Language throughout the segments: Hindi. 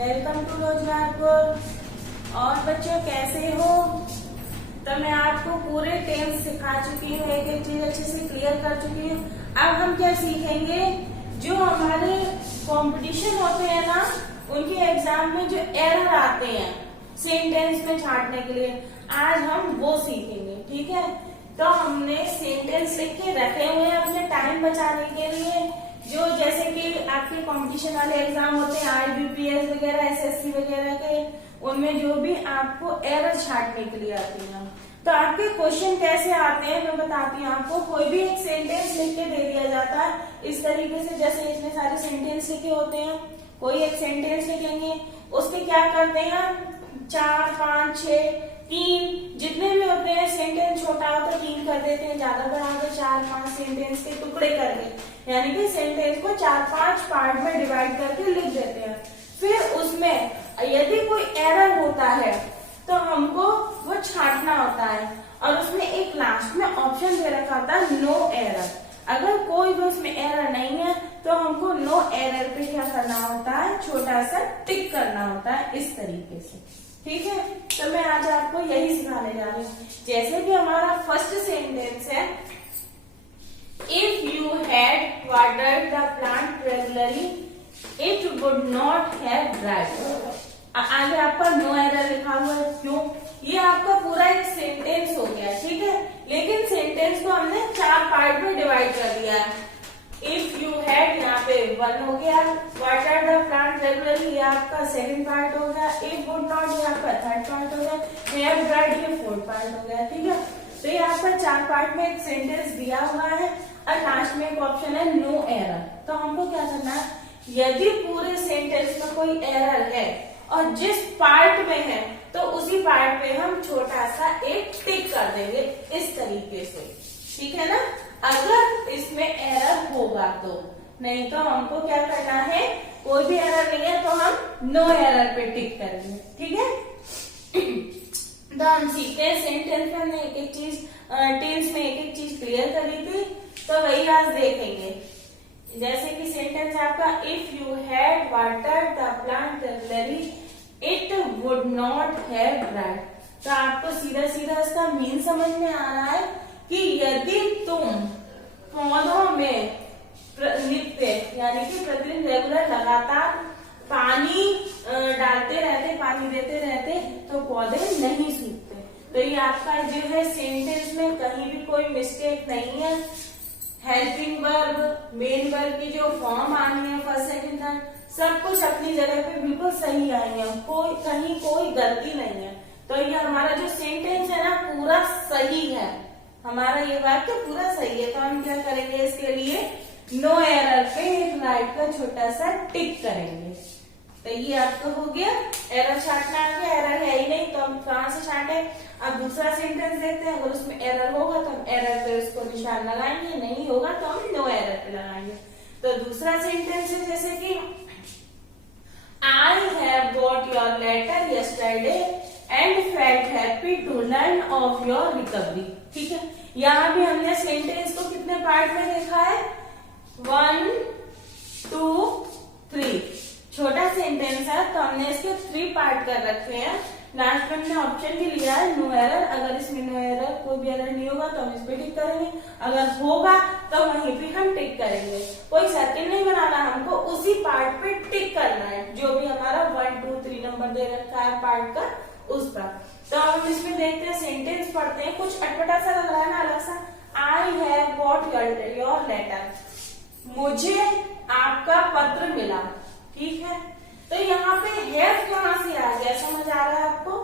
Welcome to रोजगारपुर। और बच्चों कैसे हो? तो मैं आपको पूरे टेंस सिखा चुकी हूँ, एक एक चीज अच्छे से क्लियर कर चुकी हूँ। अब हम क्या सीखेंगे, जो हमारे कंपटीशन होते हैं ना, उनके एग्जाम में जो एरर आते हैं सेंटेंस में छांटने के लिए, आज हम वो सीखेंगे। ठीक है, तो हमने सेंटेंस लिख के रखे हुए हैं अपने टाइम बचाने के लिए। जो जैसे कि आपके कंपटीशन वाले एग्जाम होते हैं IBPS वगैरह, SSC वगैरह के, उनमें जो भी आपको एरर छांटने के लिए आती है। तो आपके क्वेश्चन कैसे आते हैं मैं बताती हूँ आपको। कोई भी एक सेंटेंस लिख के दे दिया जाता है इस तरीके से, जैसे इतने सारे सेंटेंस लिखे होते हैं। कोई एक सेंटेंस लिखेंगे, उसके क्या करते हैं, 4, 5, 6, 3 जितने भी होते हैं। सेंटेंस छोटा हो तो 3 कर देते हैं, ज्यादा बड़ा तो 4, 5 सेंटेंस के टुकड़े करके, यानी कि सेंटेंस को 4-5 पार्ट में डिवाइड करके लिख देते हैं। फिर उसमें यदि कोई एरर होता है तो हमको वो छांटना होता है, और उसमें एक लास्ट में ऑप्शन दे रखा होता है नो एरर। अगर कोई भी उसमें एरर नहीं है तो हमको नो एरर पे क्या करना होता है, छोटा सा टिक करना होता है, इस तरीके से। ठीक है, तो मैं आज आपको यही सिखाने जा रही हूँ। जैसे कि हमारा फर्स्ट सेंटेंस है, if you had watered the plant regularly it would not have dried. आगे आपका नो एरर लिखा हुआ है, क्यों? ये आपका पूरा एक सेंटेंस हो गया, ठीक है, लेकिन सेंटेंस को हमने 4 पार्ट में डिवाइड कर दिया है। इफ यू हैड यहाँ पे 1 हो गया, वाटर द प्लांट रेगुलरली ये आपका सेकंड पार्ट हो गया, इफ वुड नॉट ये आपका थर्ड पार्ट हो गया, हैव ड्राइड ये फोर्थ पार्ट हो गया। ठीक है, तो ये आपका 4 पार्ट में एक सेंटेंस दिया हुआ है, और लास्ट में एक ऑप्शन है नो एरर। तो हमको क्या करना है, यदि पूरे सेंटेंस में कोई एरर है और जिस पार्ट में है तो उसी पार्ट पे हम छोटा सा एक टिक कर देंगे, इस तरीके से। ठीक है ना, अगर इसमें एरर होगा तो, नहीं तो हमको क्या करना है, कोई भी एरर नहीं है तो हम नो एरर पे टिक करेंगे। ठीक है, तो हम सीखते हैं सेंटेंस में हमने एक एक चीज, टेंस में एक एक चीज क्लियर करी थी, तो वही आज देखेंगे। जैसे कि सेंटेंस आपका, if you had watered the plant regularly it would not have dried. तो आपको सीधा सीधा इसका मीन समझ में आ रहा है कि यदि तुम पौधों में नित्य यानी कि प्रतिदिन रेगुलर लगातार पानी डालते रहते, पानी देते रहते, तो पौधे नहीं सूखते। तो ये आपका जो है सेंटेंस में कहीं भी कोई मिस्टेक नहीं है। हेल्पिंग वर्ब, मेन वर्ब की जो फॉर्म आनी है फर्स्ट सेकंड थर्ड, सब कुछ अपनी जगह पे बिल्कुल सही आई है, कहीं कोई गलती नहीं है। तो ये हमारा जो सेंटेंस है ना, पूरा सही है, हमारा ये वाक्य पूरा सही है। तो हम क्या करेंगे, इसके लिए नो एरर पे एक राइट का छोटा सा टिक करेंगे। तो ये आपका हो गया, एरर छांटना आ गया। एरर है ही नहीं तो हम कहां से छांटे। अब दूसरा सेंटेंस देखते हैं, अगर उसमें एरर होगा तो हम एरर पे उसको निशान लगाएंगे, नहीं होगा तो हम नो एरर पे लगाएंगे। तो दूसरा सेंटेंस है जैसे कि, I have got your letter yesterday and felt happy to learn of your recovery. ठीक है, यहाँ भी हमने सेंटेंस को कितने पार्ट में देखा है, 1, 2, 3। छोटा सेंटेंस है तो हमने इसके 3 पार्ट कर रखे हैं। लास्ट में हमने ऑप्शन भी लिया है नो एरर। अगर इसमें नो एरर, कोई भी एरर नहीं होगा तो हम इस पे टिक करेंगे, अगर होगा तो वहीं पे हम टिक करेंगे। कोई सर्किल नहीं बनाना, हमको उसी पार्ट पे टिक करना है जो भी हमारा 1, 2, 3 नंबर दे रखा है पार्ट का, उस पर। तो हम इसमें देखते हैं, सेंटेंस पढ़ते हैं, कुछ अटपटा सा लग रहा है ना, अलग सा। I have got your letter, मुझे आपका पत्र मिला। ठीक है, तो यहाँ पे हैव कहाँ से आ गया, समझ आ रहा है आपको,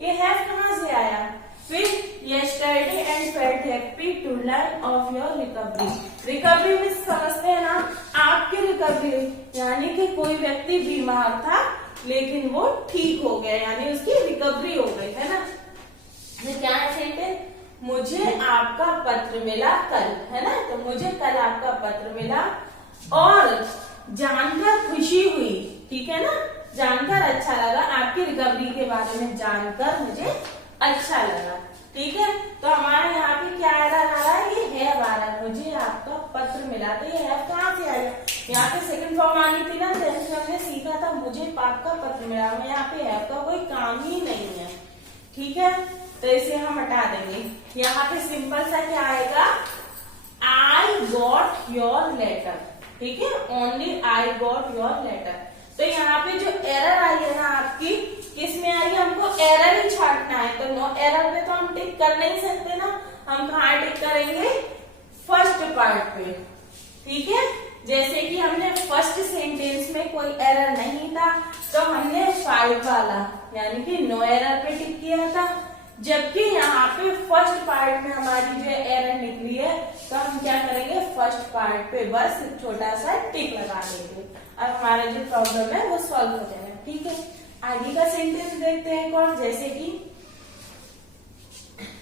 ये हैव कहाँ से आया। फिर yesterday and felt happy to learn of your recovery. Recovery में समझते हैं ना, आपकी रिकवरी, यानी कि कोई व्यक्ति बीमार था लेकिन वो ठीक हो गया, यानी उसकी रिकवरी हो गई, है ना। ये क्या है सेंटेंस, मुझे आपका पत्र मिला कल, है ना, तो मुझे कल आपका पत्र मिला और जानकर खुशी हुई। ठीक है ना, जानकर अच्छा लगा, आपकी रिकवरी के बारे में जानकर मुझे अच्छा लगा। ठीक है, तो हमारे यहाँ पे क्या एरर आ रहा है, ये हैव आ रहा है, मुझे आपका पत्र मिला। तो ये हैव कहाँ से आएगा, यहाँ पे सेकंड फॉर्म आनी थी ना, जैसे हमने सीखा था, मुझे आपका वक्त मिला हुआ, यहाँ पे हैव का कोई काम ही नहीं है, ठीक है। तो इसे हम हटा देंगे। यहाँ पे सिंपल सा क्या आएगा, आई गॉट योर लेटर, ठीक है, only I got your letter. तो यहाँ पे जो एरर आई है ना आपकी, किस में आई है, हमको एरर ही छांटना है, तो नो एरर पे तो हम टिक कर नहीं सकते ना, हम कहाँ टिक करेंगे, फर्स्ट पार्ट पे, ठीक है। जैसे कि हमने फर्स्ट सेंटेंस में कोई एरर नहीं था, तो हमने 5 वाला यानी कि नो एरर पे टिक किया था, जबकि यहाँ पे फर्स्ट पार्ट में हमारी जो एरर निकली है, तो हम क्या करेंगे, फर्स्ट पार्ट पे बस छोटा सा टिक लगा देंगे, अब हमारा जो प्रॉब्लम है वो सॉल्व हो जाएगा, ठीक है। आगे का सेंटेंस देखते हैं और जैसे कि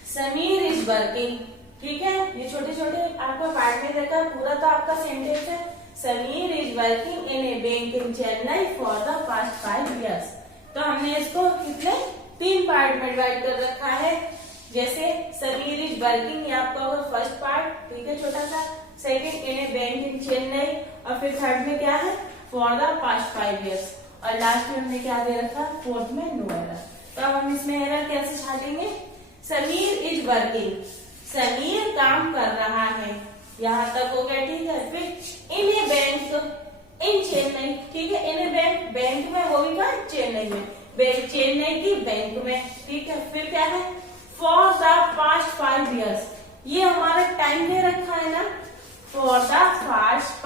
समीर इज वर्किंग, ठीक है, ये छोटे छोटे आपको पार्ट में देखा, पूरा तो आपका सेंटेंस है, Sameer is working in a bank in Chennai for the past 5 years। तो हमने इसको कितने 3 पार्ट में डिवाइड कर रखा है, जैसे समीर इज वर्किंग, ये आपका होगा फर्स्ट पार्ट, ठीक है, छोटा सा, सेकंड इन ए बैंक इन चेन्नई, और फिर थर्ड में क्या है, फॉर द पास्ट 5 years, और लास्ट में हमने क्या दे रखा, फोर्थ में नो एरर। तो अब हम इसमें एरर कैसे छाटेंगे, समीर इज वर्किंग, समीर काम कर रहा है, यहाँ तक हो गया, ठीक है। फिर इन ए बैंक इन चेन्नई, ठीक है, इन ए बैंक, बैंक में वो भी कहा चेन्नई में, चेन्नई की बैंक में, ठीक है। फिर क्या है, फॉर द पास्ट 5 years, ये हमारा टाइम दे रखा है ना, फॉर द पास्ट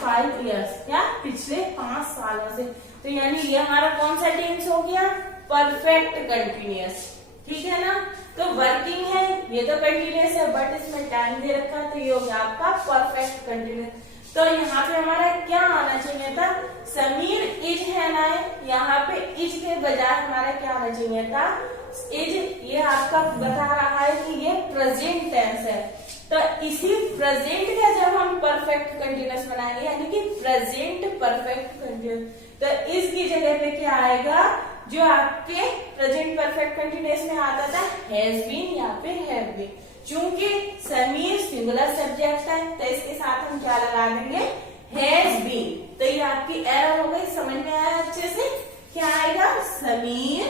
5 years, क्या पिछले 5 सालों से, तो यानी ये हमारा कौन सा टेंस हो गया, परफेक्ट कंटिन्यूअस, ठीक है ना। तो वर्किंग है, ये तो कंटिन्यूअस है, बट इसमें टाइम दे रखा है, तो ये हो गया आपका परफेक्ट कंटिन्यूअस। तो यहाँ पे हमारा क्या आना चाहिए था, समीर इज है ना, यहाँ पे इज के बजाय हमारा क्या आना चाहिए था, इज। ये आपका बता रहा है कि ये प्रेजेंट टेंस है, तो इसी प्रेजेंट का जब हम परफेक्ट कंटिन्यूअस बनाएंगे, यानी कि प्रेजेंट परफेक्ट कंटिन्यूअस, तो इसकी जगह पे क्या आएगा, जो आपके प्रेजेंट परफेक्ट कंटिन्यूअस में आता था हैज बीन या फिर हैव बीन। चूंकि समीर सिंगुलर सब्जेक्ट है, तो इसके साथ हम क्या लगा देंगे, हैज बीन। तो ये आपकी एरर हो गई, समझ में आया अच्छे से, क्या आएगा, समीर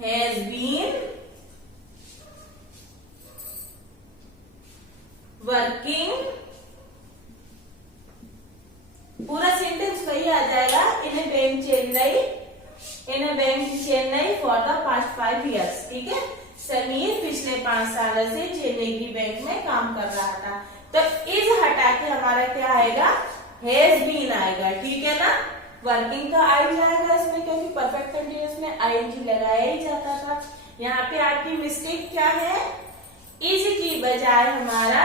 हैज बीन वर्किंग, पूरा सेंटेंस वही आ जाएगा, in a bank Chennai, in a bank Chennai for the past 5 years, ठीक है। समीर पिछले 5 सालों से चेन्नई की बैंक में काम कर रहा था, तो इज हटा के हमारा क्या आएगा, हैज बीन आएगा, ठीक है ना। वर्किंग का आई जाएगा इसमें, क्योंकि परफेक्ट कंटिन्यूअस में आईएनजी लगाया ही जाता था। यहाँ पे आपकी मिस्टेक क्या है, इज की बजाय हमारा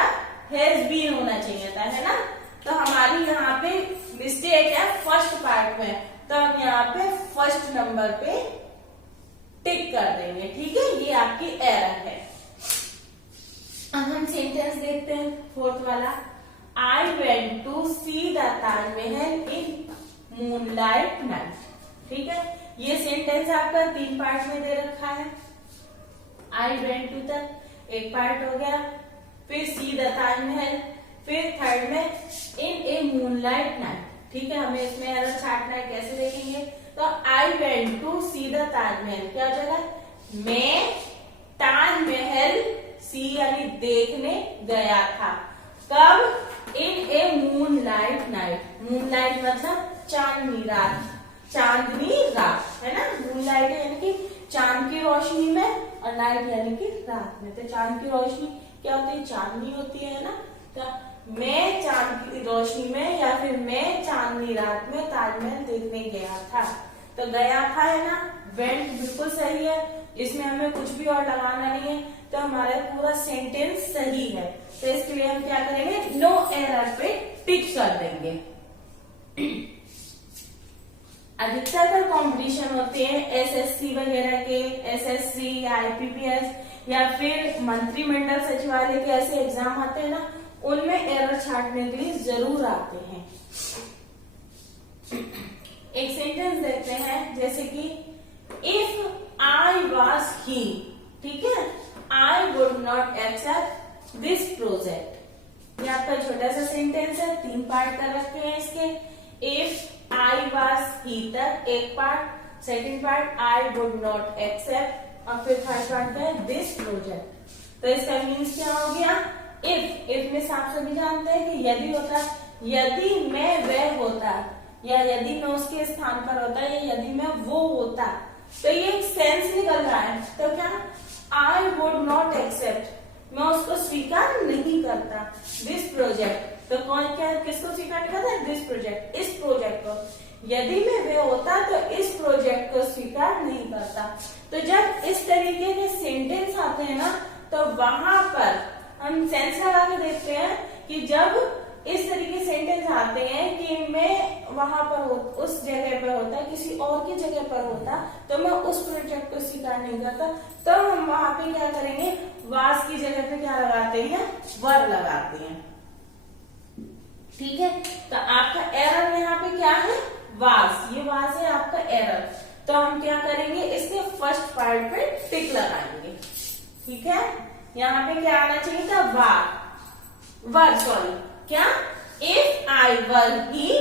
हैज बीन होना चाहिए था, है ना। तो हमारी यहाँ पे मिस्टेक है फर्स्ट पार्ट में, तो हम यहाँ पे फर्स्ट नंबर पे टिक कर देंगे, ठीक है, ये आपकी एरर है। अब हम सेंटेंस देखते हैं, फोर्थ वाला, I went to see the Taj Mahal in moonlight night, ठीक है। ये सेंटेंस आपका 3 पार्ट में दे रखा है, आई वेंट टू तक एक पार्ट हो गया, फिर सी द ताजमहल, फिर थर्ड में इन ए मूनलाइट नाइट, ठीक है। हमें इसमें एरर छाटना है, कैसे देखेंगे, तो I went to see the Taj Mahal, क्या हो जाएगा, मैं ताजमहल सी यानी देखने गया था, कब, इन ए मूनलाइट नाइट, मूनलाइट मतलब चांदनी रात, चांदनी रात, है ना। मूनलाइट यानी कि चांद की रोशनी में, और नाइट यानी कि रात में, तो चांद की रोशनी क्या होती है, चांदनी होती है ना। तो मैं चांद की रोशनी में या फिर मैं चांदनी रात में ताजमहल देखने गया था, तो गया था है ना, वेंट बिल्कुल सही है, इसमें हमें कुछ भी और लगाना नहीं है, तो हमारा पूरा सेंटेंस सही है। तो इसके लिए हम क्या करेंगे, नो एरर पे टिक कर देंगे। अधिकतर पर कंपटीशन होते हैं एसएससी वगैरह के, एसएससी या आईपीपीएस या फिर मंत्रिमंडल सचिवालय के ऐसे एग्जाम आते हैं ना, उनमें एरर छाटने के लिए जरूर आते हैं। एक सेंटेंस देखते हैं, जैसे कि इफ आई वॉज ही, ठीक है, I would not accept this project. ये आपका छोटा सा सेंटेंस है, 3 पार्ट कर रखे हैं इसके। इफ आई वॉज ही तक एक part, second part I would not accept, और फिर थर्ड पार्ट है दिस प्रोजेक्ट। तो इसका मीन्स क्या हो गया, इफ में आप सभी जानते हैं कि यदि होता, यदि मैं वह होता, या यदि मैं उसके स्थान पर होता, या यदि मैं वो होता, तो ये एक सेंस निकल रहा है। तो क्या, आई वुड नॉट एक्सेप्ट, मैं उसको स्वीकार नहीं करता, दिस प्रोजेक्ट, तो कौन क्या किसको स्वीकार नहीं करता, दिस प्रोजेक्ट, इस प्रोजेक्ट को, यदि मैं वह होता तो इस प्रोजेक्ट को स्वीकार नहीं करता। तो जब इस तरीके के सेंटेंस आते हैं ना, तो वहां पर हम सेंस लगा के देखते हैं कि जब इस तरीके सेंटेंस आते हैं कि मैं वहां पर उस जगह पर होता, किसी और की जगह पर होता, तो मैं उस प्रोजेक्ट को स्वीकार नहीं करता, तो हम वहां पे क्या करेंगे, वास की जगह पे क्या लगाते हैं, वर लगाते हैं। ठीक है, तो आपका एरर यहाँ पे क्या है, वास, ये वास है आपका एरर। तो हम क्या करेंगे, इसके फर्स्ट पार्ट पे टिक लगाएंगे। ठीक है, यहाँ पे क्या आना चाहिए था, वर सॉरी, क्या, if I were he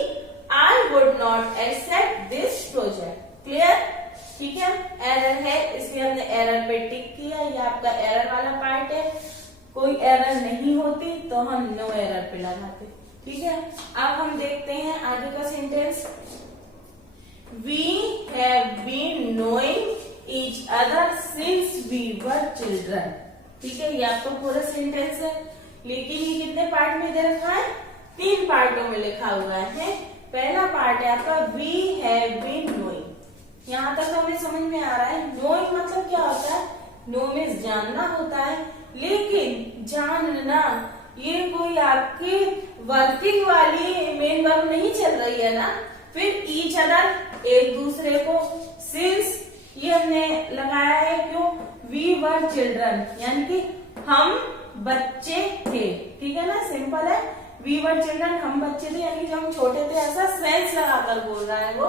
I would not accept this project. Clear, ठीक है, एरर है इसलिए हमने एरर पे टिक किया, ये आपका एरर वाला पार्ट है। कोई एरर नहीं होती तो हम नो एरर पे लगाते। ठीक है, अब हम देखते हैं आगे का sentence, we have been knowing each other since we were children. ठीक है, ये आपका पूरा सेंटेंस है, लेकिन ये कितने पार्ट में दे रखा है, 3 पार्टों में लिखा हुआ है। पहला पार्ट है आपका वी हैव बीन नोइंग, यहाँ तक हमें समझ में आ रहा है। नोइंग मतलब क्या होता है, नो में जानना होता है, लेकिन जानना ये कोई आपकी वर्किंग वाली मेन वर्ब नहीं चल रही है ना। फिर ईच अदर, एक दूसरे को, सिंस ये हमने लगाया है, क्यों, वी वर चिल्ड्रन, यानी कि हम बच्चे थे। ठीक है ना, सिंपल है, वी वर चिल्ड्रन, हम बच्चे थे, यानी जब हम छोटे थे, ऐसा सेंस लगाकर बोल रहा है वो।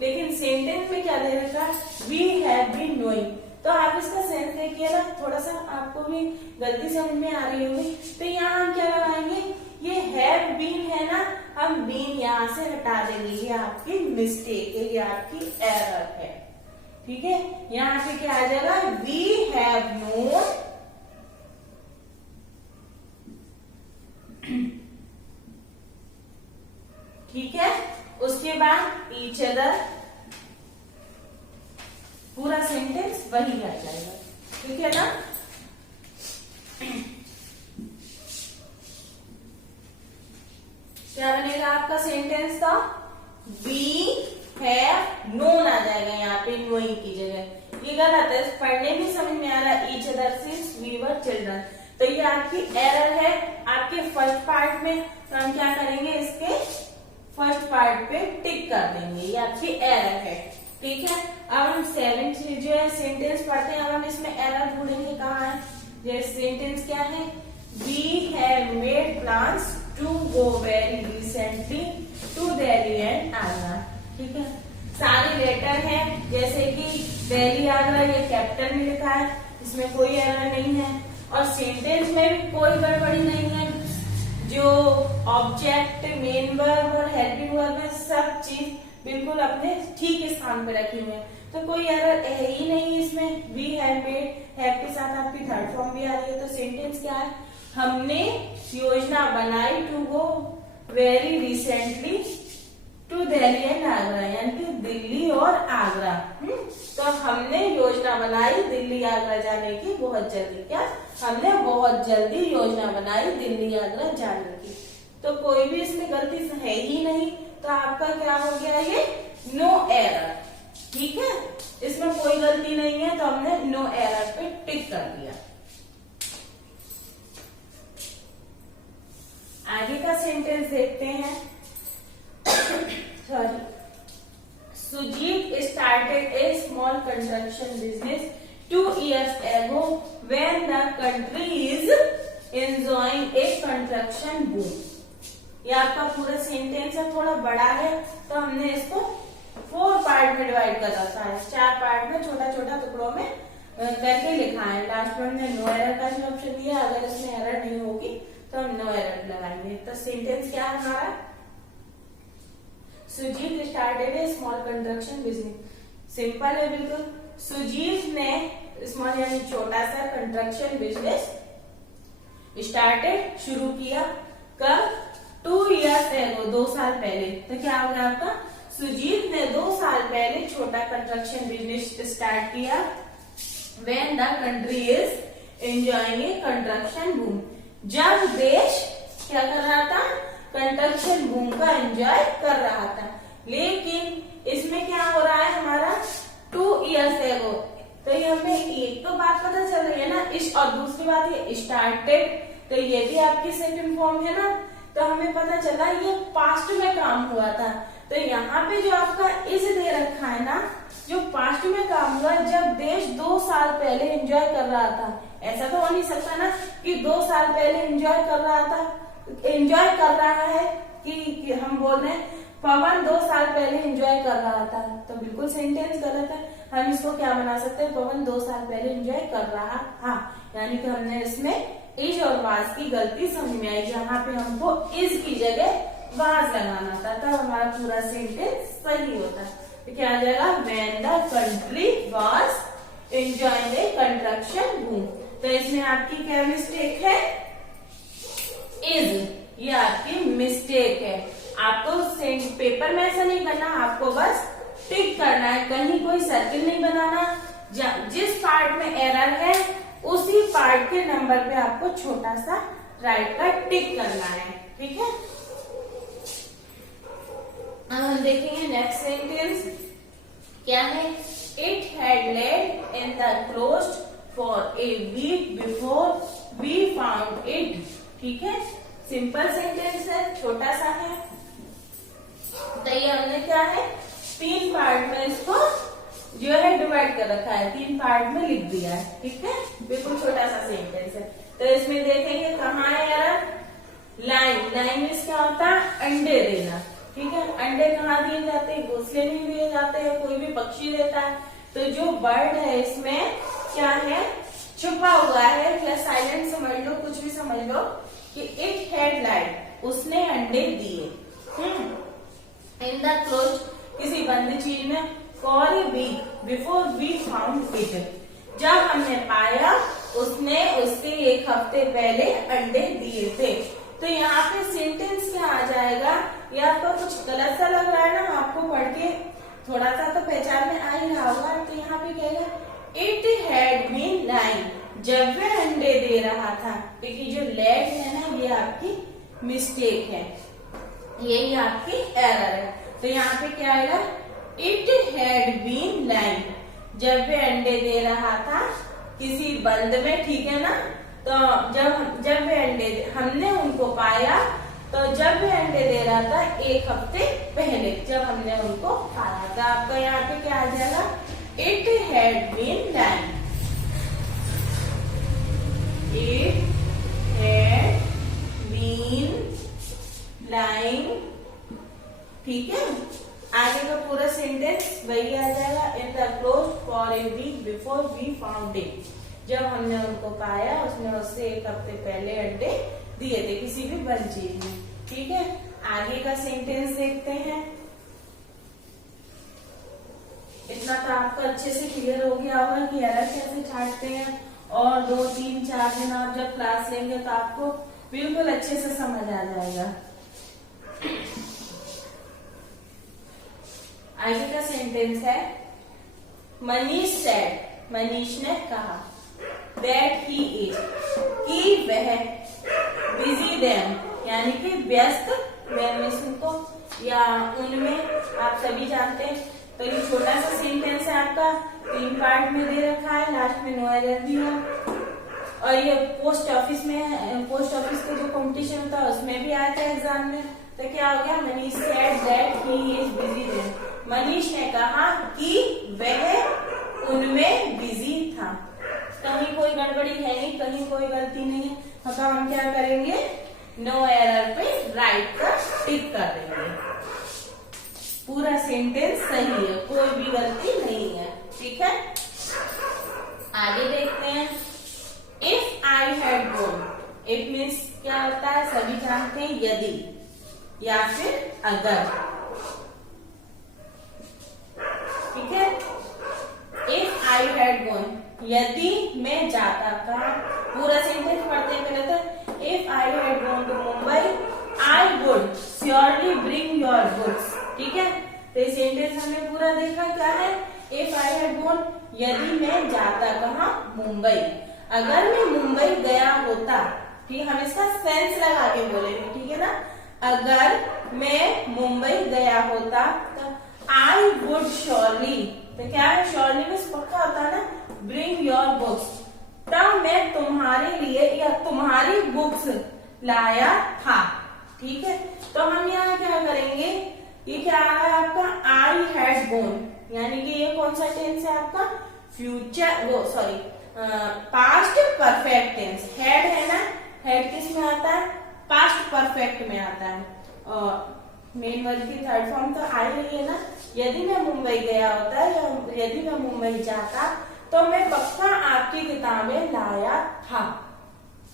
लेकिन सेंटेंस में क्या दे रखा है, वी हैव बीन नोइंग। तो आप इसका सेंस देखिए ना, थोड़ा सा आपको भी गलती समझ में आ रही होगी। तो यहाँ हम क्या लगाएंगे, ये हैव बीन है ना, हम बीन यहाँ से हटा देंगे, ये आपकी मिस्टेक है, ये आपकी एरर है। ठीक है, यहाँ पे क्या आ जाएगा, वी हैव नोन, ठीक है, उसके बाद ईच अदर, पूरा सेंटेंस वही आ जाएगा। ठीक है ना, क्या बनेगा आपका सेंटेंस का, वी हैव नोन आ जाएगा यहाँ पे नोइंग की जगह। ये गलत है, पढ़ने में समझ में आ रहा है, each other since we were children. तो ये आपकी एरर है आपके फर्स्ट पार्ट में। तो हम क्या करेंगे, इसके फर्स्ट पार्ट पे टिक कर देंगे, ये आपकी एरर है। ठीक है, अब हम 7 जो है सेंटेंस पढ़ते हैं। अब हम इसमें एरर ढूंढेंगे कहाँ है। ये सेंटेंस क्या है, we have made plans to go very recently to Delhi and Agra. ठीक है, सारे लेटर है, जैसे कि दिल्ली आगरा, ये कैपिटल में लिखा है, इसमें कोई एरर नहीं है। और सेंटेंस में भी कोई गड़बड़ी नहीं है, जो ऑब्जेक्ट, मेन वर्ब और हेल्पिंग वर्ब है, सब चीज बिल्कुल अपने ठीक स्थान पे रखी हुई है। तो कोई एरर है ही नहीं इसमें। वी हैव मेड, हैव के साथ आपकी थर्ड फॉर्म भी आ रही है। तो सेंटेंस क्या है, हमने योजना बनाई to go very recently to Delhi and Agra, यानी कि दिल्ली और आगरा। तो हमने योजना बनाई दिल्ली आगरा जाने की बहुत जल्दी। क्या, हमने बहुत जल्दी योजना बनाई दिल्ली आगरा जाने की। तो कोई भी इसमें गलती है ही नहीं। तो आपका क्या हो गया, ये नो एरर। ठीक है, इसमें कोई गलती नहीं है, तो हमने नो एरर पे टिक कर दिया। आगे का सेंटेंस देखते हैं। Sorry, Sujit started a small construction business 2 years ago when the country is enjoying a construction boom. ये आपका पूरा सेंटेंस है, थोड़ा बड़ा है, तो हमने इसको 4 पार्ट में डिवाइड कर रखा है। 4 पार्ट में छोटा छोटा टुकड़ों में करके लिखा है। लास्ट में हमने नो एरर का भी ऑप्शन दिया, अगर इसमें एरर नहीं होगी तो हम नो एरर लगाएंगे। तो सेंटेंस क्या है हमारा, Sujit started a small construction business. Simple है बिल्कुल। सुजीत ने स्मॉल यानी छोटा सा कंस्ट्रक्शन बिजनेस स्टार्टेड शुरू किया। कब? 2 years ago, 2 साल पहले। तो क्या होगा आपका? सुजीत ने 2 साल पहले छोटा कंस्ट्रक्शन बिजनेस स्टार्ट किया। When the country is enjoying a construction boom, जब देश क्या कर रहा था? कंस्ट्रक्शन बूम का एंजॉय कर रहा था। लेकिन इसमें क्या हो रहा है हमारा? 2 years ago। तो ये हमें एक तो बात पता चल रही है ना, इस, और दूसरी बात ये स्टार्टेड, तो ये भी आपकी सेकंड फॉर्म है ना, तो हमें पता चला ये पास्ट में काम हुआ था। तो यहाँ पे जो आपका इस दे रखा है ना, जो पास्ट में काम हुआ जब देश 2 साल पहले एंजॉय कर रहा था। ऐसा तो हो नहीं सकता ना कि 2 साल पहले एंजॉय कर रहा था, एंजॉय कर रहा है कि हम बोल रहे हैं पवन 2 साल पहले एंजॉय कर रहा था, तो बिल्कुल सेंटेंस गलत है। हम इसको क्या बना सकते हैं? पवन 2 साल पहले एंजॉय कर रहा था। यानी कि हमने इसमें इज और वाज की गलती समझ में आई। यहाँ पे हमको इज की जगह वाज लगाना था, तब हमारा पूरा सेंटेंस सही होता। तो क्या आ जाएगा? When the country was enjoying a construction boom। तो इसमें आपकी क्या मिस्टेक है? इज, ये आपकी मिस्टेक है। आपको पेपर में ऐसा नहीं करना, आपको बस टिक करना है, कहीं कोई सर्किल नहीं बनाना। जिस पार्ट में एरर है उसी पार्ट के नंबर पे आपको छोटा सा राइट का टिक करना है, ठीक है। अब हम देखेंगे नेक्स्ट सेंटेंस क्या है। It had laid in the closed for a week before we found it. ठीक है, सिंपल सेंटेंस है, छोटा सा है। तो ये हमने क्या है 3 पार्ट में इसको जो है डिवाइड कर रखा है, 3 पार्ट में लिख दिया है। ठीक है, बिल्कुल छोटा सा सेंटेंस है। तो इसमें देखेंगे कहाँ है यार, लाइन। लाइन में क्या होता है? अंडे देना। ठीक है, अंडे कहाँ दिए जाते हैं? घोंसले में दिए जाते हैं, कोई भी पक्षी देता है। तो जो बर्ड है इसमें क्या है, छुपा हुआ है, या साइलेंट समझ लो, कुछ भी समझ लो कि इट हैड लाइड, उसने अंडे दिए। इन द क्लोज, किसी बंद चीज में, for a week before we found it, जब हमने पाया उसने उससे 1 हफ्ते पहले अंडे दिए थे। तो यहाँ पे सेंटेंस क्या आ जाएगा, ये आपको कुछ गलत सा लग रहा है ना, आपको पढ़ के थोड़ा सा तो पहचान में आ ही रहा होगा। तो यहाँ पे कहेगा इट हैड बीन लाइंग, जब वह अंडे दे रहा था। क्योंकि जो लेट है ना, ये आपकी मिस्टेक है, यही आपकी एरर है। तो यहाँ पे क्या आएगा, इट हैड बीन लाइंग, जब वह अंडे दे रहा था किसी बंद में। ठीक है ना, तो जब वे अंडे हमने उनको पाया, तो जब वे अंडे दे रहा था 1 हफ्ते पहले, जब हमने उनको पाया था। आपका यहाँ पे क्या आ जाएगा, it had been lying, it had been lying. ठीक है, आगे का पूरा सेंटेंस वही आ जाएगा, in the close for a week before we found it, जब हमने उनको पाया उसने उससे 1 हफ्ते पहले अंडे दिए थे किसी भी बंद चीज में। ठीक है, आगे का सेंटेंस देखते हैं। इतना तो आपको अच्छे से क्लियर हो गया होगा कि एरर कैसे छांटते हैं, और 2, 3, 4 दिन आप जब क्लास लेंगे तो आपको बिल्कुल अच्छे से समझ आ जाएगा। आगे का सेंटेंस है, मनीष सेड, मनीष ने कहा, दैट ही इज, कि वह, बिजी देम यानी कि व्यस्त, में सुनको या उनमें, आप सभी जानते हैं। तो ये छोटा सा सेंटेंस है आपका, 3 पार्ट में दे रखा है, लास्ट में नो एरर भी है। और ये पोस्ट ऑफिस में, पोस्ट ऑफिस का जो कॉम्पिटिशन होता है उसमें भी आया था एग्जाम में। तो क्या हो गया, Manish said that he is busy them, Manish ने कहा कि वह उनमें बिजी था। कहीं कोई गड़बड़ी है नहीं, कहीं कोई गलती नहीं है, तो हम क्या करेंगे, नो एरर पे राइट का टिक कर देंगे। पूरा सेंटेंस सही है, कोई भी गलती नहीं है। ठीक है, आगे देखते हैं। If I had gone, it means क्या होता है, सभी जानते हैं, यदि या फिर अगर। यदि मैं जाता, कहा पूरा सेंटेंस पढ़ते हैं पहले तो, if I had gone to Mumbai I would surely bring your books. ठीक है, तो ये सेंटेंस हमने पूरा देखा क्या है, इफ आई हैड गॉन, यदि मैं जाता कहा मुंबई, अगर मैं मुंबई गया होता, ठीक, हम इसका सेंस लगा के बोलेंगे, ठीक है ना, अगर मैं मुंबई गया होता तो आई वुड श्योरली, तो क्या है श्योरली में पक्का होता है ना, ब्रिंग योर बुक्स, तब मैं तुम्हारे लिए या तुम्हारी बुक्स लाया था। ठीक है, तो हम यहाँ क्या करेंगे, ये क्या आ रहा है आपका, आई हैड गॉन, यानी कि ये कौन सा टेंस है आपका, फ्यूचर, वो sorry past perfect tense, had है ना, हैड किस में आता है, पास्ट परफेक्ट में आता है, और मेन वर्ड की थर्ड फॉर्म तो आई रही है ना, यदि मैं मुंबई गया होता या यदि मैं मुंबई जाता तो मैं पक्का आपकी किताबें लाया था।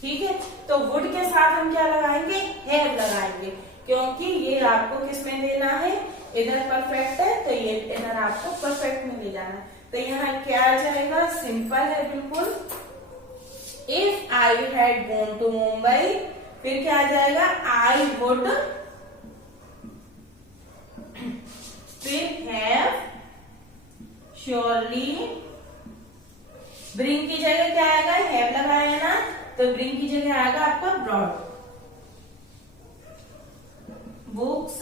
ठीक है, तो वुड के साथ हम क्या लगाएंगे, हैव लगाएंगे, क्योंकि ये आपको किस में देना है, इधर परफेक्ट है तो ये इधर आपको परफेक्ट में ले जाना है। तो यहाँ क्या आ जाएगा, सिंपल है बिल्कुल, if I had gone to Mumbai, फिर क्या आ जाएगा, आई वुड, फिर हैव श्योरली, ब्रिंग की जगह क्या आएगा, हैव लगाया है ना, तो ब्रिंग की जगह आएगा आपका ब्रॉड, बुक्स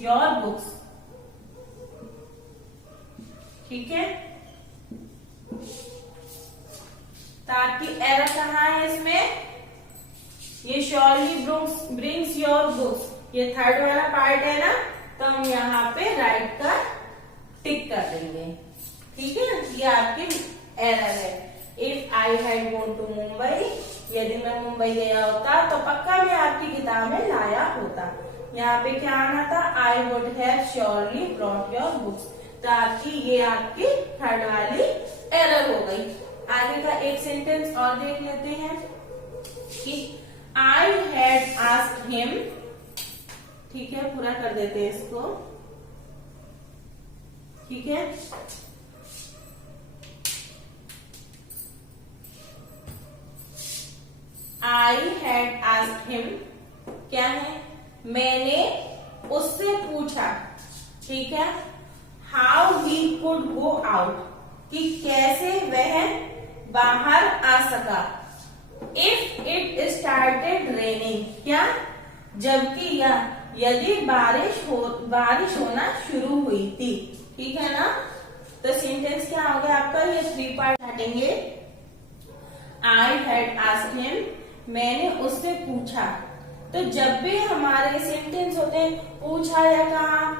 योर बुक्स। ठीक है, ताकि एरर कहाँ है इसमें, ये श्योरली ब्रिंग्स योर बुक्स, ये थर्ड वाला पार्ट है ना, तो हम यहाँ पे राइट का टिक कर देंगे। ठीक है, ये आपकी एरर है, if I had gone to Mumbai, यदि मैं मुंबई गया होता तो पक्का मैं आपकी किताबें लाया होता, यहाँ पे क्या आना था, I would have surely brought your books, ताकि ये आपकी थर्ड वाली एरर हो गई। आगे का एक सेंटेंस और देख लेते हैं कि आई हैड आस्क्ड हिम, ठीक है पूरा कर देते हैं इसको, ठीक है, आई हैड आस्क्ड हिम क्या है, मैंने उससे पूछा, ठीक है, how he could go out, कि कैसे वह बाहर आ सका, इफ इट स्टार्टेड रेनिंग, क्या, जबकि यदि बारिश होना शुरू हुई थी। ठीक है ना, तो सेंटेंस क्या हो गया आपका, ये थ्री पार्ट हटेंगे, आई हैड आस्क्ड हिम, मैंने उससे पूछा, तो जब भी हमारे सेंटेंस होते हैं पूछा या कहा,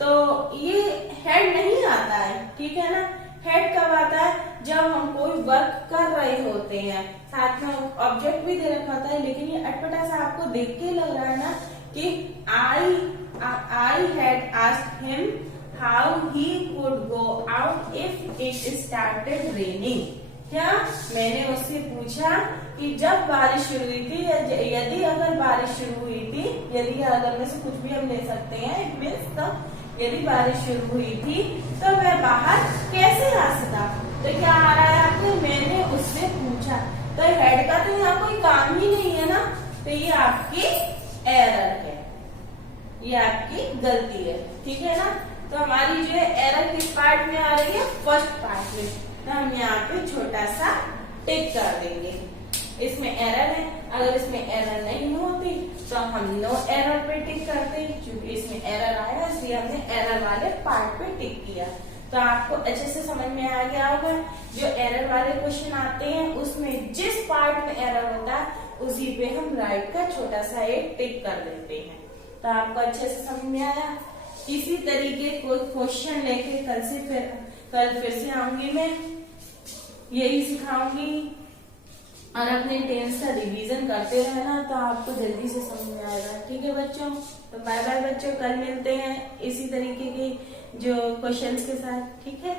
तो ये हेड नहीं आता है। ठीक है ना, हेड कब आता है, जब हम कोई वर्क कर रहे होते हैं, साथ में ऑब्जेक्ट भी दे रखा होता है, लेकिन ये अटपटा सा आपको देख के लग रहा है ना कि I had asked him how he could go out if it started raining, क्या, मैंने उससे पूछा कि जब बारिश शुरू हुई थी, यदि अगर बारिश शुरू हुई थी, यदि अगर में से कुछ भी हम ले सकते हैं, इट मीन्स तो यदि बारिश शुरू हुई थी तो वह बाहर कैसे आ सका, तो क्या आ रहा है आपको, मैंने उससे पूछा, तो हेड का तो यहाँ कोई काम ही नहीं है ना, तो ये आपकी एरर है, ये आपकी गलती है। ठीक है ना, तो हमारी जो है एरर किस पार्ट में आ रही है, फर्स्ट पार्ट में, तो हम यहाँ पे छोटा सा टिक कर देंगे, इसमें एरर है, अगर इसमें एरर नहीं होती तो हम नो एरर पे टिक करते, क्योंकि इसमें एरर आया इसलिए हमने एरर वाले पार्ट पे टिक किया। तो आपको अच्छे से समझ में आ गया होगा, जो एरर वाले क्वेश्चन आते हैं उसमें जिस पार्ट में एरर होता है उसी पे हम राइट का छोटा सा एक टिक कर देते हैं। तो आपको अच्छे से समझ में आया। इसी तरीके कोई क्वेश्चन लेके कल फिर से आऊंगी मैं, यही सिखाऊंगी, और अपने टेंस का रिवीजन करते रहना, तो आपको जल्दी से समझ में आएगा। ठीक है बच्चों, तो बाय बाय बच्चों, कल मिलते हैं इसी तरीके के जो क्वेश्चंस के साथ। ठीक है।